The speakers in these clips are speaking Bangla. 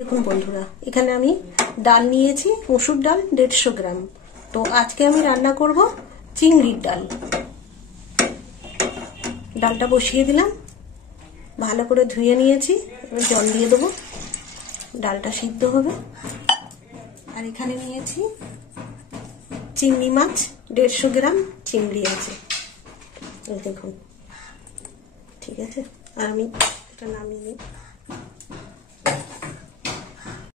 দেখুন বন্ধুরা, এখানে আমি ডাল নিয়েছি, মসুর ডাল 150 গ্রাম। তো আজকে আমি রান্না করব চিংড়ির ডাল। ডালটা বসিয়ে দিলাম, ভালো করে ধুয়ে নিয়েছি, এবার জল দিয়ে দেবো, ডালটা সিদ্ধ হবে। আর এখানে নিয়েছি চিংড়ি মাছ, 150 গ্রাম চিংড়ি আছে, এই দেখুন। ঠিক আছে, আর আমি এটা নামিয়ে নিই।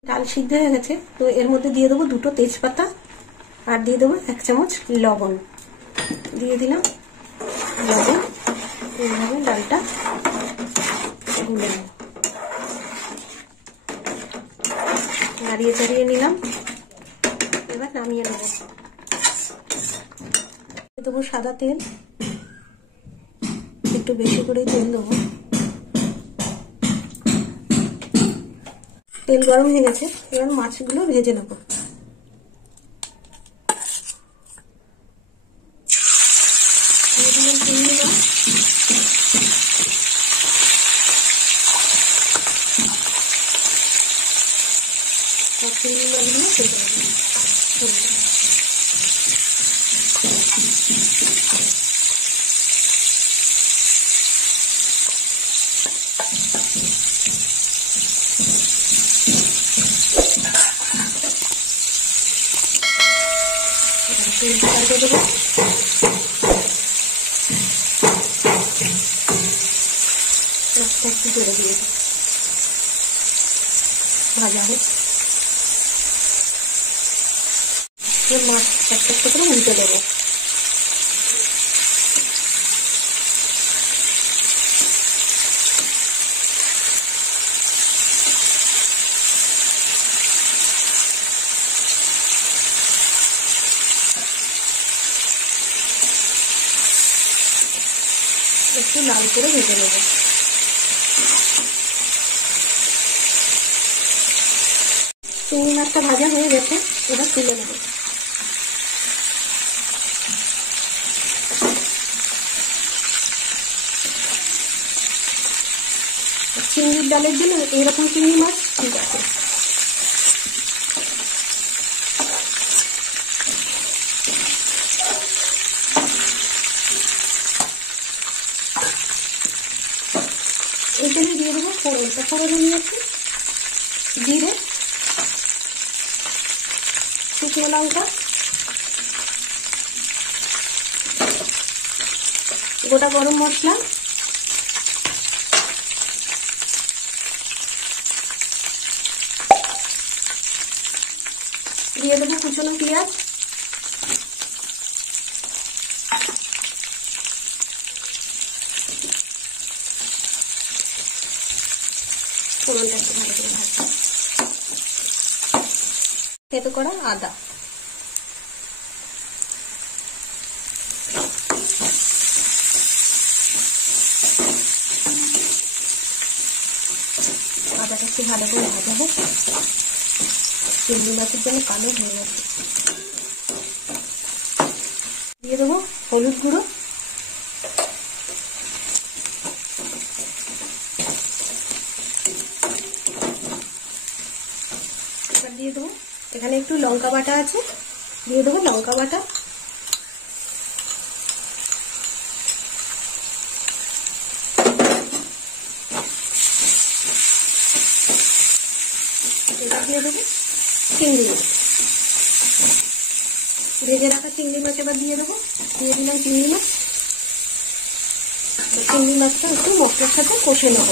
ডাল সিদ্ধ হয়ে গেছে, তো এর মধ্যে দিয়ে দেবো 2টো তেজপাতা, আর দিয়ে দেবো 1 চামচ লবণ। দিয়ে দিলাম লবণ, এইভাবে ডালটা গুলে নেব, নাড়িয়ে চাড়িয়ে নিলাম। এবার নামিয়ে নেব। দেবো সাদা তেল, একটু বেশি করে তেল দেবো। তেল গরম হয়ে গেছে, এবার মাছগুলো ভেজে নেব। চিংড়ি মাছ, চিংড়ি মাছগুলো ভেজে নেব। তেল পাল্টে দেবো, মাছটা একটু করে দিয়ে ভাজা হোক। মাছ একটা একটা করে উল্টে দেবো। একটু লাল করে ভেজে নেব। চিংড়ি মাছটা ভাজা হয়ে গেছে, এবার তুলে নেব। চিংড়ির ডালের জন্য এরকম চিংড়ি মাছ ঠিক আছে। এখানে দিয়ে দেবো ফোড়নটা। ফোড়নে নিয়েছি জিরে, শুকনো লঙ্কা, গোটা গরম মশলা, দিয়ে দেবো কুচনো পেঁয়াজ, ফোড়নটা একটু ভালো করে ভাজবো। থেতো করা আদা, আদাটা একটু ভালো করে ভাজা হোক। চিংড়ি মাছের জন্য কালো হয়ে গেছে। দিয়ে দেবো হলুদ গুঁড়ো, এবার দিয়ে দেবো এখানে একটু লঙ্কা বাটা আছে, দিয়ে দেবো লঙ্কা বাটা, এবার দিয়ে দেবো চিংড়ি মাছ, ভেজে রাখা চিংড়ি মাছ এবার দিয়ে দেবো। দিয়ে দিলাম চিংড়ি মাছ। চিংড়ি মাছটা একটু মশলার সাথে কষে নেব।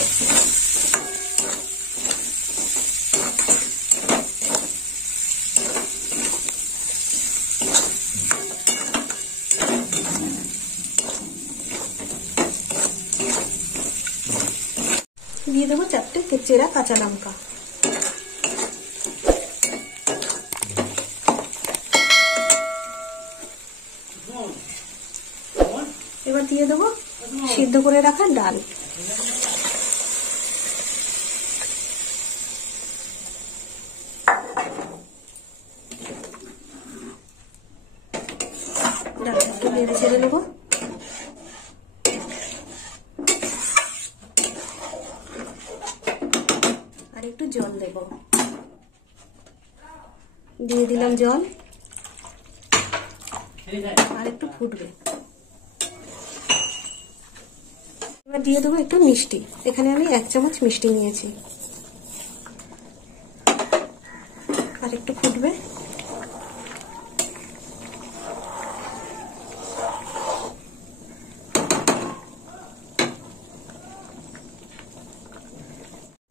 দিয়ে দেবো 4টে চেরা কাঁচা লঙ্কা। এবার দিয়ে দেবো সিদ্ধ করে রাখা ডাল। ডালটা একটু নেড়ে ছেড়ে নেবো। আর একটু জল দেব, দিয়ে দিলাম জল, আর একটু ফুটবে। এবার দিয়ে দেবো একটু মিষ্টি, এখানে আমি 1 চামচ মিষ্টি নিয়েছি, আর একটু ফুটবে।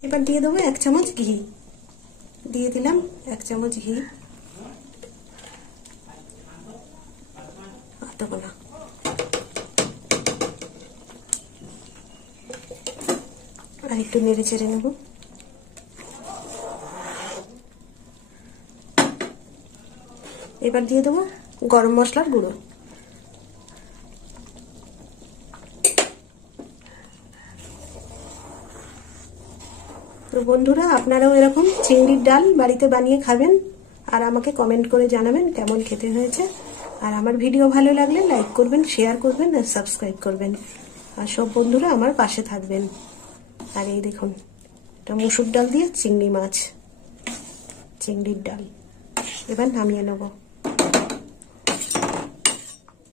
এবার দিয়ে দেবো 1 চামচ ঘি, দিয়ে দিলাম 1 চামচ ঘি, আর একটু নেড়ে চেড়ে নেব। এবার দিয়ে দেবো গরম মশলার গুঁড়ো। তো বন্ধুরা, আপনারাও এরকম চিংড়ির ডাল বাড়িতে বানিয়ে খাবেন, আর আমাকে কমেন্ট করে জানাবেন কেমন খেতে হয়েছে। আর আমার ভিডিও ভালো লাগলে লাইক করবেন, শেয়ার করবেন, আর সাবস্ক্রাইব করবেন, আর সব বন্ধুরা আমার পাশে থাকবেন। আর এই দেখুন, এটা মসুর ডাল দিয়ে চিংড়ি মাছ, চিংড়ির ডাল। এবার নামিয়ে নেব।